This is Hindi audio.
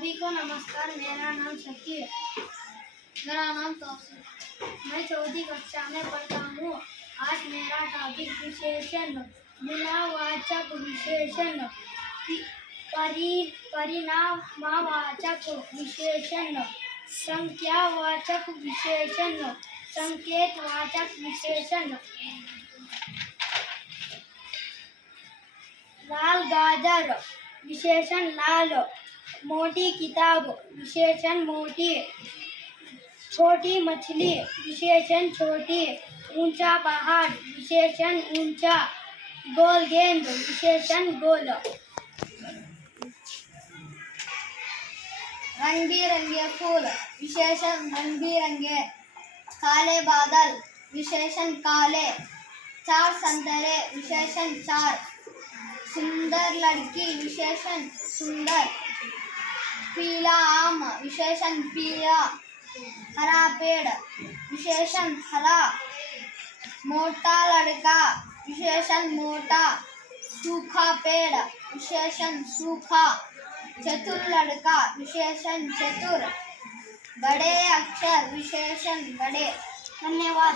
सभी को नमस्कार। मेरा नाम शकीर है। मेरा नाम तौसीफ। मैं चौथी कक्षा में पढ़ता हूँ। आज मेरा टॉपिक विशेषण, गुणवाचक विशेषण, परिणामवाचक विशेषण, संख्यावाचक विशेषण, संकेतवाचक विशेषण। लाल गाजर विशेषण लाल, मोटी किताब विशेषण मोटी, छोटी मछली विशेषण छोटी, ऊंचा पहाड़ विशेषण ऊंचा, गोल गेंद विशेषण गोल। रंग बिरंगे फूल विशेषण रंग बिरंगे, काले बादल विशेषण काले, चार संतरे विशेषण चार, सुंदर लड़की विशेषण सुंदर, पीला आम विशेषण पीला, हरा पेड़ विशेषण हरा, मोटा लड़का विशेषण मोटा, सूखा पेड़ विशेषण सूखा, चतुर लड़का विशेषण चतुर, बड़े अक्षर विशेषण बड़े। धन्यवाद।